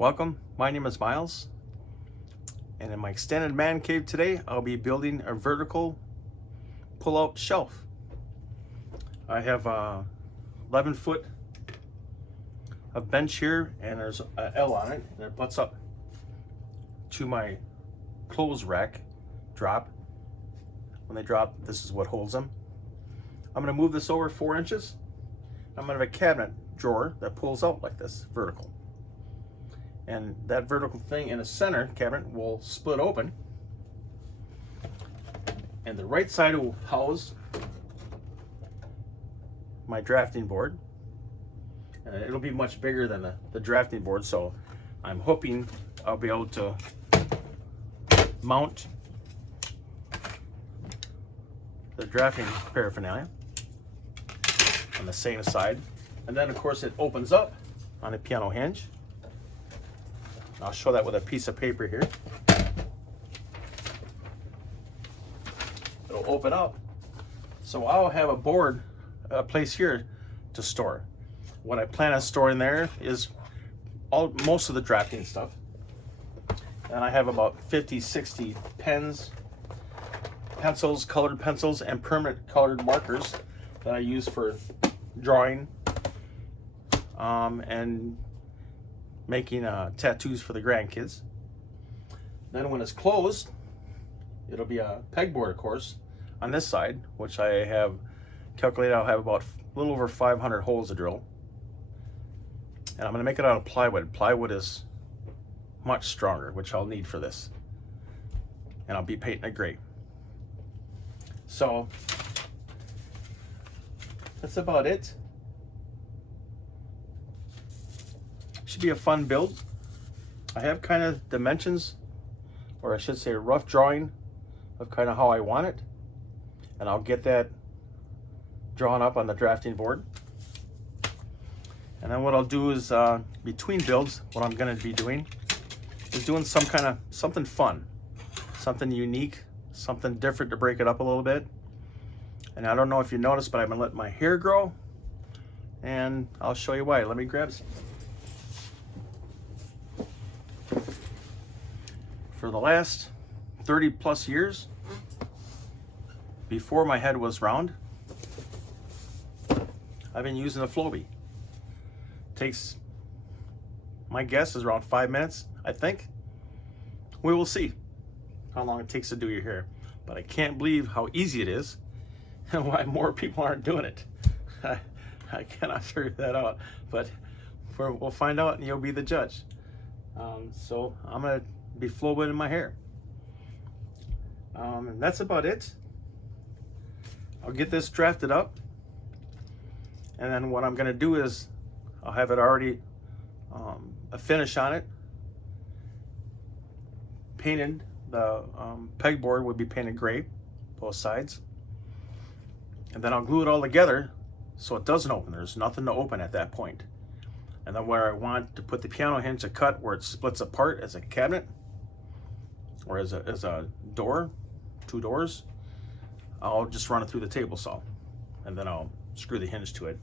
Welcome, my name is Miles, and in my extended man cave today, I'll be building a vertical pull-out shelf. I have a 11-foot of bench here, and there's an L on it, and it butts up to my clothes rack drop. When they drop, this is what holds them. I'm gonna move this over 4 inches. I'm gonna have a cabinet drawer that pulls out like this, vertical. And that vertical thing in the center cabinet will split open, and the right side will house my drafting board, and it'll be much bigger than the drafting board, so I'm hoping I'll be able to mount the drafting paraphernalia on the same side. And then of course it opens up on a piano hinge. I'll show that with a piece of paper here. It'll open up, so I'll have a board, a place here to store. What I plan on storing there is most of the drafting stuff. And I have about 50-60 pens, pencils, colored pencils, and permanent colored markers that I use for drawing and making tattoos for the grandkids. Then when it's closed, it'll be a pegboard, of course, on this side, which I have calculated I'll have about a little over 500 holes to drill. And I'm gonna make it out of plywood. Plywood is much stronger, which I'll need for this. And I'll be painting it gray. So that's about it. Should be a fun build. I have kind of dimensions, or I should say a rough drawing of kind of how I want it, and I'll get that drawn up on the drafting board. And then what I'll do is between builds, what I'm going to be doing is doing something fun, something unique, something different to break it up a little bit. And I don't know if you noticed, but I've been letting my hair grow, and I'll show you why. Let me grab some. For the last 30 plus years, before my head was round, I've been using a Flowbee. Takes, my guess is around 5 minutes, I think. We will see how long it takes to do your hair. But I can't believe how easy it is and why more people aren't doing it. I cannot figure that out, but we'll find out and you'll be the judge. So I'm gonna be flowing in my hair. And that's about it. I'll get this drafted up, and then what I'm gonna do is I'll have it already a finish on it, painted. The pegboard would be painted gray, both sides, and then I'll glue it all together so it doesn't open. There's nothing to open at that point. And then where I want to put the piano hinge to cut, where it splits apart as a cabinet or as a door, 2 doors, I'll just run it through the table saw, and then I'll screw the hinge to it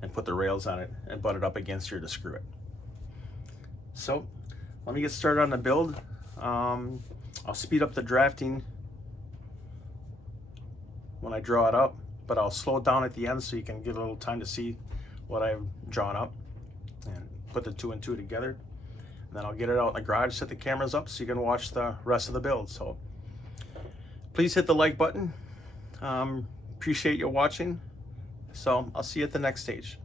and put the rails on it and butt it up against here to screw it. So let me get started on the build. I'll speed up the drafting when I draw it up, but I'll slow it down at the end so you can get a little time to see what I've drawn up and put the 2 and 2 together. And then I'll get it out in the garage, set the cameras up so you can watch the rest of the build. So please hit the like button. Appreciate you watching. So I'll see you at the next stage.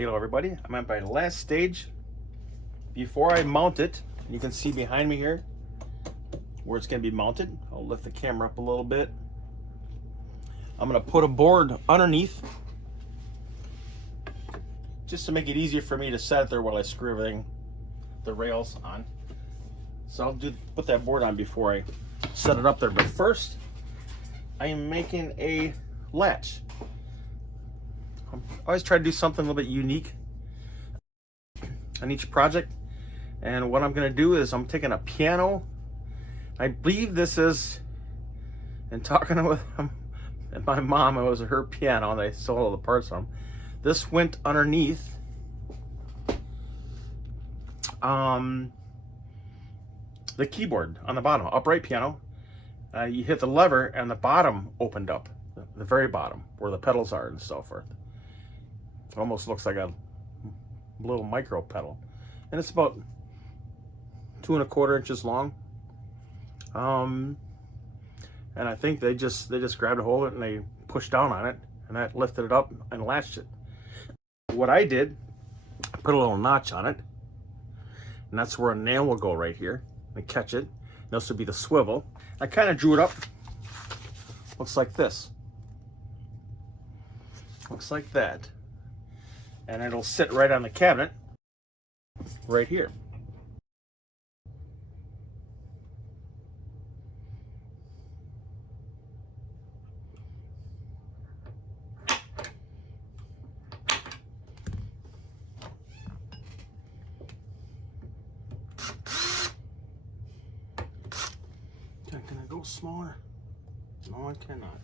Hello everybody, I'm at my last stage. Before I mount it, you can see behind me here where it's going to be mounted. I'll lift the camera up a little bit. I'm going to put a board underneath just to make it easier for me to set it there while I screw everything, the rails on. So I'll put that board on before I set it up there. But first, I am making a latch. I always try to do something a little bit unique on each project. And what I'm going to do is I'm taking a piano. I believe this is, and talking with my mom, it was her piano, and I sold all the parts on. This went underneath the keyboard on the bottom, upright piano. You hit the lever and the bottom opened up, the very bottom where the pedals are and so forth. It almost looks like a little micro pedal, and it's about 2¼ inches long. And I think they just grabbed a hold of it and they pushed down on it, and that lifted it up and latched it. What I did, put a little notch on it, and that's where a nail will go right here and catch it. This would be the swivel. I kind of drew it up. Looks like this. Looks like that. And it'll sit right on the cabinet right here. Can I go smaller? No, I cannot.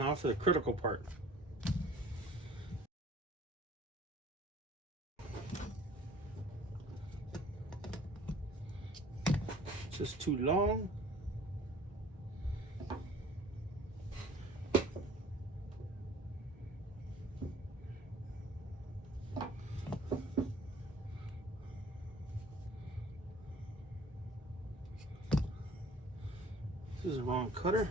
Now for the critical part. Just too long. This is the wrong cutter.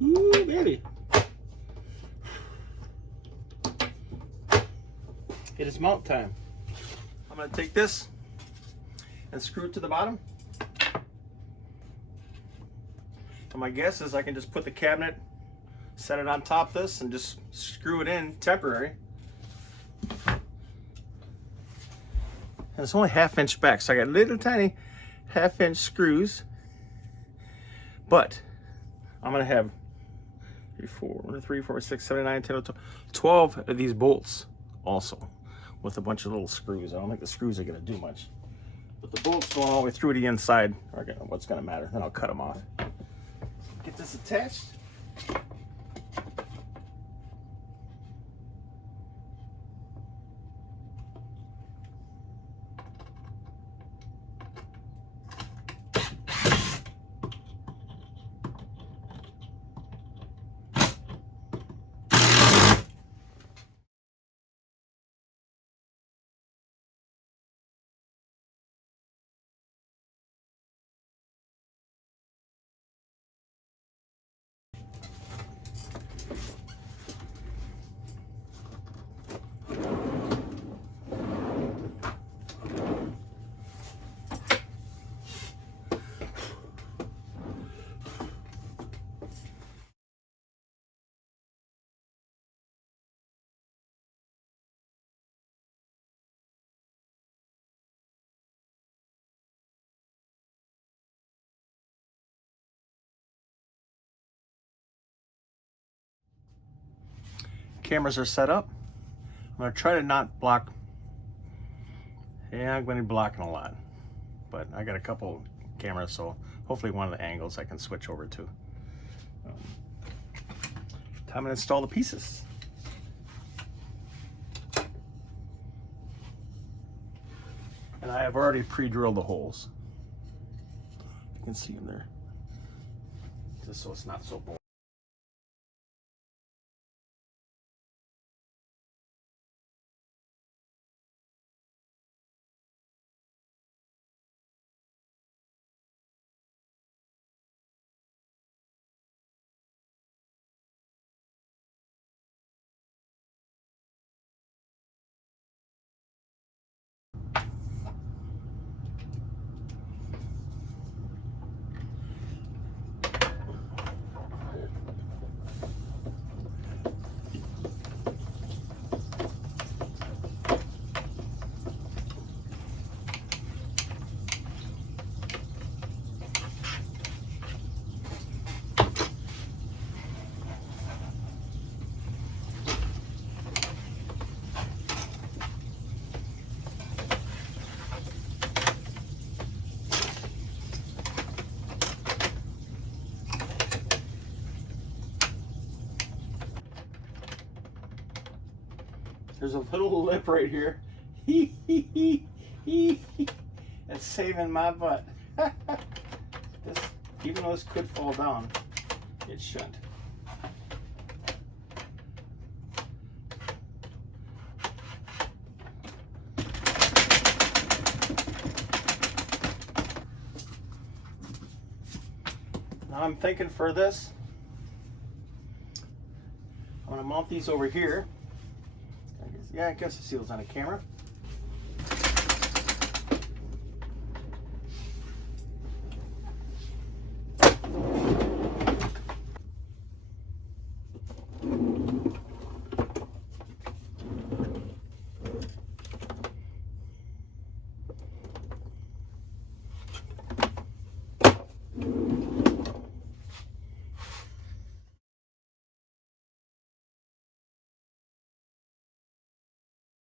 Ooh, baby. It is mount time. I'm going to take this and screw it to the bottom. And my guess is I can just put the cabinet, set it on top of this, and just screw it in temporary. And it's only 1/2 inch back, so I got little tiny 1/2 inch screws. But I'm going to have 3, 4, 6, 7, 9, 10, 12 of these bolts also, with a bunch of little screws. I don't think the screws are going to do much, but the bolts going all the way through the inside are what's going to matter. Then I'll cut them off. Get this attached. cameras are set up. I'm going to try to not block. Yeah, I'm going to be blocking a lot, but I got a couple cameras, so hopefully one of the angles I can switch over to. Time to install the pieces. And I have already pre-drilled the holes. You can see them there, just so it's not so boring. There's a little lip right here. It's saving my butt. Even though this could fall down, it shouldn't. Now I'm thinking for this, I'm going to mount these over here. Yeah, I guess the seal's on a camera.